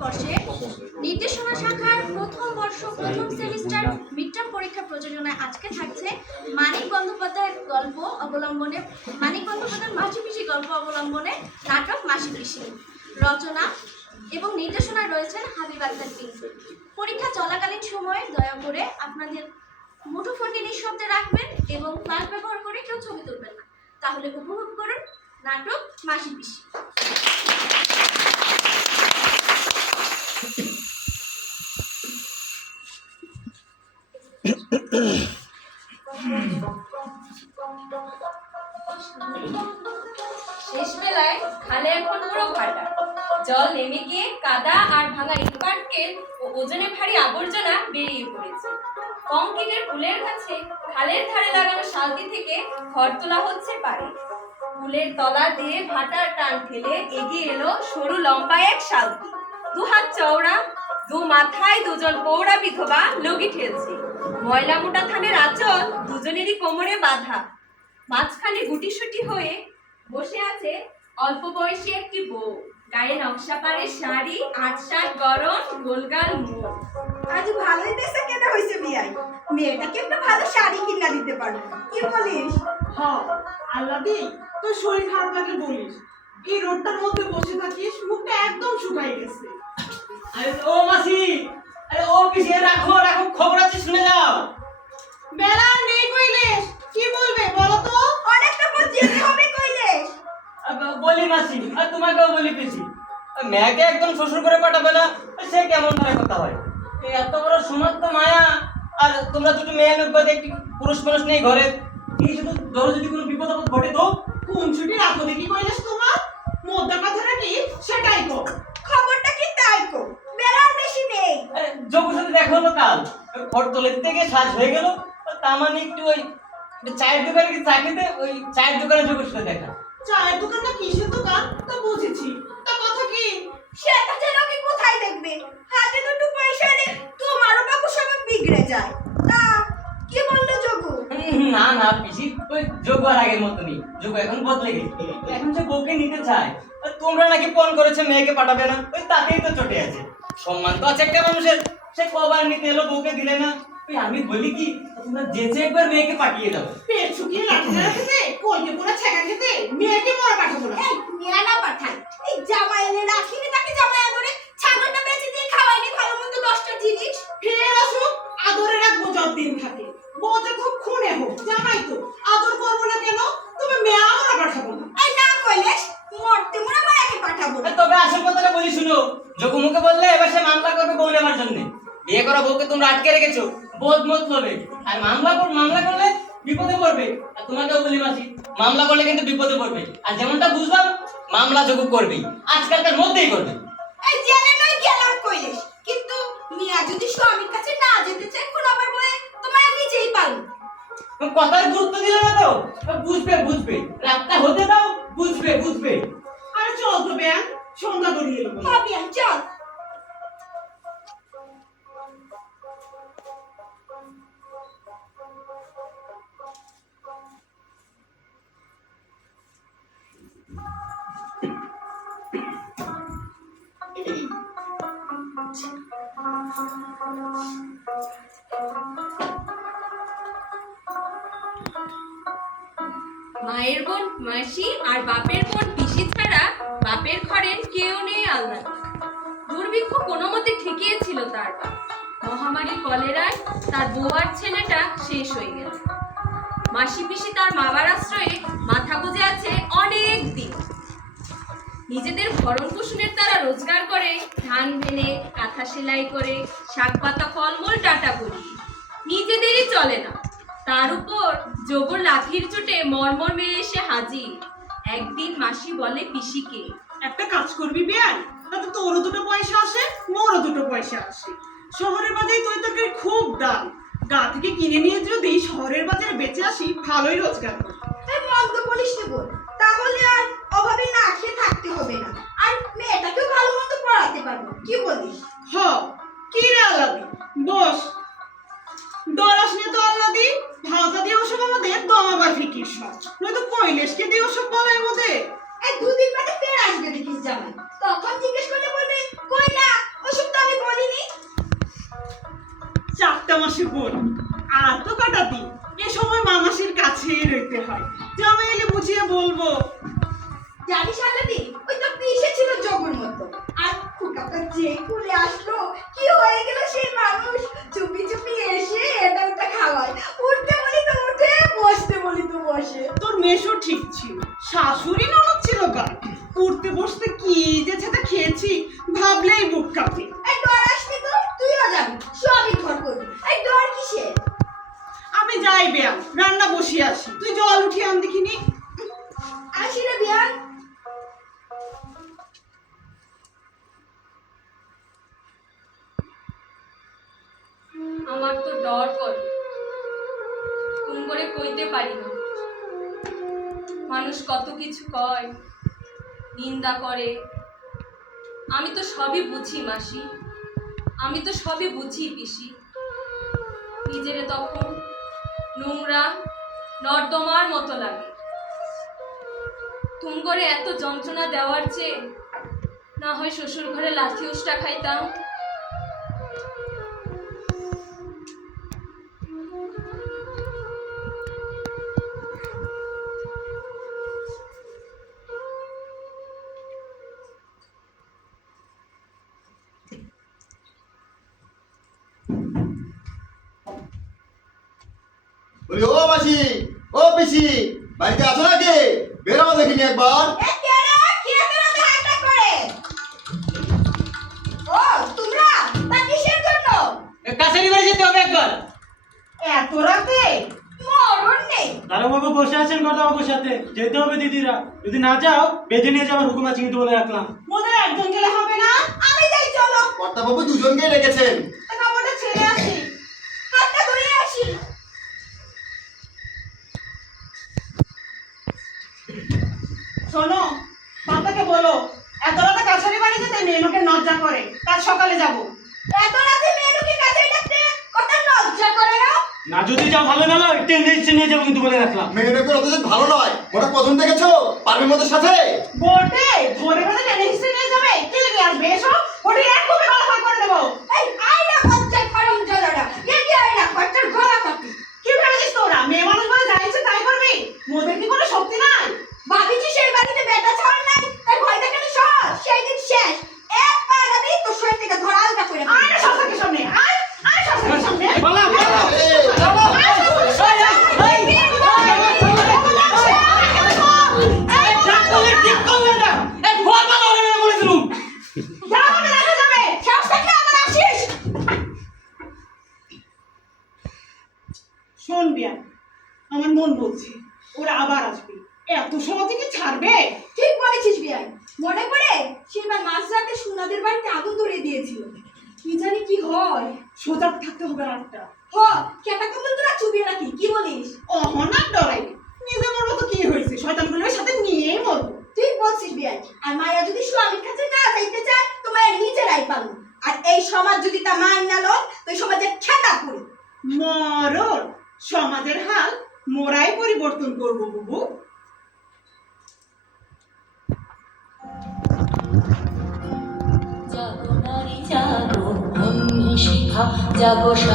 বর্ষে নির্দেশনা শাখার প্রথম বর্ষ, প্রথম সেমিস্টার মিডটার্ম পরীক্ষা প্রযোজনায় আজকে থাকছে মানিক বন্দ্যোপাধ্যায়ের গল্প অবলম্বনে, মানিক বন্দ্যোপাধ্যায়ের মাসি পিসি গল্প অবলম্বনে নাটক মাসি পিসি রচনা এবং নির্দেশনায় রয়েছেন হাবিব আক্তার পিন্টু পরীক্ষা চলাকালীন সময়ে দয়া করে আপনাদের মুঠোফোনটি নিঃশব্দে রাখবেন এবং ফ্ল্যাশ ব্যবহার করে কেউ ছবি তুলবেন না। তাহলে উপভোগ করুন নাটক মাসি পিসি শেষ বেলায় খালে এখন পুরো ভাটা। জল নেমে গিয়ে কাদা আর ভাঙা ইটপাটকেল ও ওজনে ভারী আবর্জনা বেরিয়ে পড়েছে। কংক্রিটের পুলের কাছে খালের ধারে লাগানো শালতি থেকে খড় তোলা হচ্ছে পারে পুলের তলা দিয়ে ভাটার টান ঠেলে এগিয়ে এলো সরু লম্বা এক শালতি দু হাত চওড়া দু মাথায় দুজন পৌরা বিধবা লগি ঠেলছে। ময়লা মোটা থানের আঁচল দুজনেরই কোমরে বাঁধা। মাঝখানে গুটিসুটি হয়ে বসে আছে অল্প বয়সী একটি বউ। গায়ে নকশা পাড়ের শাড়ি আট শাট গরম গোলগাল মুখ আজ ভালোই দেশে কেনা হয়েছে বিয়াই। মেয়েটাকে একটা ভালো শাড়ি কিনা দিতে পারব কি বলিস? হ আল্লাদি তোর শরীর খারাপ লাগলে বলিস। এই রোডটার মধ্যে বসে থাকিস মুখটা একদম শুকাই গেছে। ও মাসি আরে ও পিছিয়ে রাখো রাখো খবর আছে শুনে যাও। বেলা নেই কইলেস কি বলবে বলো তো? অনেকটা পর যেতে হবে কইলেস। বলি মাসি আর তোমাকেও বলি পিসি। মেয়েকে একদম শ্বশুর করে পাঠাবে না সে কেমন ধরে কথা হয়? এই এত বড় সমাজ তো মায়া। আর তোমরা দুটো মেয়ে লোক বাদে একটি পুরুষ মানুষ নেই ঘরে। এই শুধু ধরো যদি কোনো বিপদ আপদ ঘটে তো কোন ছুটি রাখো দেখি কইলেস তোমার মধ্যে কথাটা কি সেটাই কো খবরটা কি তাই কো বেলার বেশি নেই আরে যোগের সাথে দেখা হলো কাল ফট তোলে দিতে গিয়ে সাজ হয়ে গেল। তা মানে একটু ওই চায়ের দোকানে কি চা খেতে ওই চায়ের দোকানে যোগের সাথে দেখা। চায়ের দোকান না কিসের দোকান? তা বুঝেছি। তা কথা কি? সেটা যেন কি কোথায় দেখবে? হাতে দুটো পয়সা নেই তোমারও বাবু সব বিগড়ে যায়। তা কি বলল যোগু? না না পিসি ওই যোগ আর আগের মতো নেই যোগ এখন বদলে গেছে। এখন সে বউকে নিতে চায়। তোমরা নাকি ফোন করেছে মেয়েকে পাঠাবে না? ওই তাতেই তো চটে আছে। সম্মান তো আছে একটা মানুষের। সে কবার নিতে এলো বউকে দিলে না? ওই আমি বলি কি তোমরা যেচে একবার মেয়েকে পাঠিয়ে দাও। পেট শুকিয়ে লাঠি না খেতে কলকে পুরো ছেঁকা খেতে মেয়েকে মরা পাঠাবো না। এই মেয়া না পাঠাই এই জামাই এনে রাখিনি তাকে জামাই আদরে ছাগলটা বেঁচে দিয়ে খাওয়াইনি ভালো মন্দ দশটা জিনিস ফের আসুক আদরে রাখব যতদিন থাকে বউ যে খুব খুনে হোক জামাই তো আদর করব না কেন তবে মেয়ে আমরা পাঠাবো না এই না কইলেস মরতে মরে মায়াকে পাঠাবো না আর তবে আসল কথাটা বলি শুনো যোগু মুখে বললে এবার সে মামলা করবে বউ নেবার জন্য বিয়ে করা বউকে তোমরা আটকে রেখেছো? বোধ মত হবে আর মামলা কর মামলা করলে বিপদে পড়বে। আর তোমাকেও বলি মাসি মামলা করলে কিন্তু বিপদে পড়বে। আর যেমনটা বুঝলাম মামলা যোগু করবেই। আজকালকার মধ্যেই করবে। এই জেনে নই গেলাম কইলেস কিন্তু মিয়া যদি স্বামীর কাছে না যেতে চায় কোন আবার বলে তোমায় নিজেই পারো কথার গুরুত্ব দিলে না তো। বুঝবে বুঝবে। রাতটা হতে দাও বুঝবে বুঝবে। মায়ের বোন মাসি আর বাপের বোন পিসি ছাড়া বাপের ঘরের কেউ নেই আলাদা দুর্ভিক্ষ কোনো মতে ঠেকিয়েছিল তার বাপ। মহামারী কলেরায় তার আর ছেলেটা শেষ হয়ে গেল। মাসি পিসি তার মামার আশ্রয়ে মাথা গুজে আছে অনেক দিন। নিজেদের ভরণ পোষণের তারা রোজগার করে, ধান ভেনে, কাঁথা সেলাই করে শাক পাতা ফলমূল, ডাটা করি। নিজেদেরই চলে না। তার উপর জবর লাঠির চোটে মর্মর মেয়ে এসে হাজির। একদিন মাসি বলে পিসিকে একটা কাজ করবি বিয়ার তাতে তোরও দুটো পয়সা আসে মোরও দুটো পয়সা আসে। শহরের বাজারে তুই তরকারি খুব দাম গা থেকে কিনে নিয়ে যদি শহরের বাজারে বেঁচে আসি ভালোই রোজগার করি মন্দ বলিস বোন তাহলে আর ফুটাটা যে খুলে আসলো, কি হয়ে গেল সেই মানুষ? চুপি চুপি এসে এটা ওটা খাওয়ায়। উঠতে বলি তো উঠে, বসতে বলি তো বসে। তোর মেশো ঠিক ছিল। শাশুড়ি ননদ ছিল গা উঠতে বসতে কি আমার তো ডর করে। তুম করে কইতে পারি না। মানুষ কত কিছু কয়, নিন্দা করে। আমি তো সবই বুঝি, মাসি। আমি তো সবই বুঝি, পিসি। নিজেরে তখন নোংরা নর্দমার মতো লাগে। তুম করে এত যন্ত্রণা দেওয়ার চেয়ে না হয় শ্বশুর ঘরে লাথি উষ্টা খাইতাম বলি ও মাসি ও পিসি বাড়িতে আছো নাকি? বেরো দেখিনি একবার। কাছারি বাড়ি যেতে হবে একবার। এত রাতে? মরণ নেই। দারোগাবু বসে আছেন কর্তাবাবুর সাথে যেতে হবে দিদিরা। যদি না যাও বেঁধে নিয়ে যাওয়ার হুকুম আছে কিন্তু বলে রাখলাম। মোদের একজন গেলে হবে না? আমি যাই চলো। কর্তাবাবু দুজনকে ডেকেছেন তা কাপড়টা ছেড়ে আসি। হাতটা ধরে আসি। শোনো বাবাকে বলো এত রাতে কাছারি বাড়ি যেতে মেয়েকে নজ্জা করে। কাল সকালে যাব। এত রাতে মেয়েকে কাছে ডাকতে কত লজ্জা করে না না যদি যাও ভালো গেল টেনে নিয়ে যাব কিন্তু বলে রাখলাম। মেয়েটাকে অত ভালো নয় ওটা প্রথম দেখেছ? পারবে মধ্যে সাথে বটে ধরে বেঁধে টেনে হিসেবে নিয়ে যাবে কে লেগে আসবে এসো ওটি এক কপি গলা করে দেবো এই আইনা বাচ্চার ফারম জ্বালাটা এ কি আইনা বাচ্চার গলা কাটি কি ভেবেছিস তোরা মেয়ে মানুষ বলে যা ইচ্ছে তাই করবি মোদের কি কোনো শক্তি নাই ভাবিছি সেই বাড়িতে বেটা ছাড় নাই তাই ভয় দেখানো সহজ সেই দিন শেষ এক পা যাবি তো শরীর থেকে ধরা আলগা করে আয় না সবথেকে সামনে আয় আয় সবথেকে সামনে বলা বলা এই, ঠিক করলে না এই ফল ভালো হবে না বলেছিলাম যা হবে দেখা যাবে সাহস থাকলে আবার আসিস শোন বিয়া আমার মন বলছে ওরা আবার আসবে এত সহজে কি ছাড়বে ঠিক বলেছিস বিয়াই মনে পড়ে সেবার মাঝরাতে সোনাদের বাড়িতে আগুন ধরিয়ে দিয়েছিল কি জানি কি হয় সজাগ থাকতে হবে রাতটা। হ কেটা কমল তোরা চুবিয়ে রাখি কি বলিস? অহনার ডরাই। নিজে মরবো তো কি হয়েছে? শয়তানগুলোর সাথে নিয়েই মরবো। তুই বলছিস বিয়াই আর মায়া যদি স্বামীর কাছে না যাইতে চায় তো মায়া নিজেরাই পারল আর এই সমাজ যদি তা মান না লয় তো এই সমাজে খেতা পড়ে মরণ। সমাজের হাল মোরাই পরিবর্তন করব বুবু। 好加不上